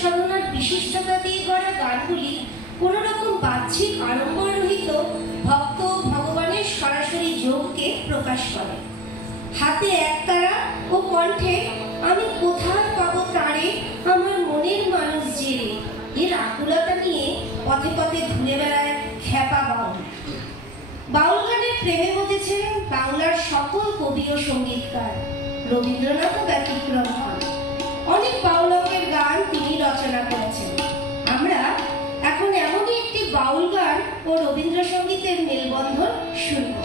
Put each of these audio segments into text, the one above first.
সাধনার বিশিষ্টতা দিয়ে গড়া গানগুলি কোনো রকম বাহ্যিক আড়ম্বর রহিত ভক্ত ভগবানের সরাসরি যোগকে প্রকাশ করে। হাতে একতারা ও কণ্ঠে আমি কোথায় পাবো তারে আমার মনের মানুষ জেরে, এর আকুলতা নিয়ে পথে পথে ঘুরে বেড়ায় খ্যাপা বাউল। বাউল গানের প্রেমে বুঝেছেন বাংলার সকল কবি ও সঙ্গীতকার, রবীন্দ্রনাথও ব্যতিক্রম হন। অনেক বাউলের গান তিনি রচনা করেছেন। আমরা এখন এমনই একটি বাউল গান ও রবীন্দ্রসঙ্গীতের মেলবন্ধন শুনব।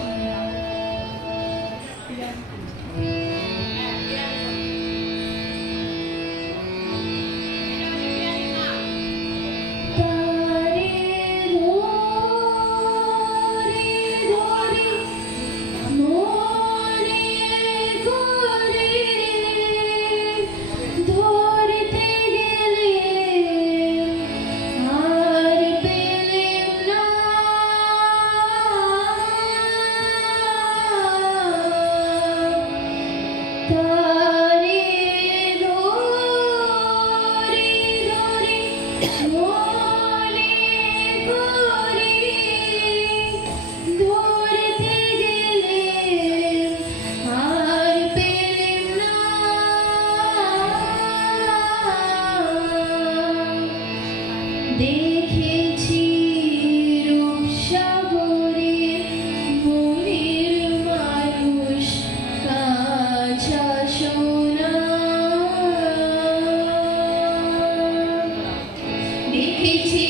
দেখেছি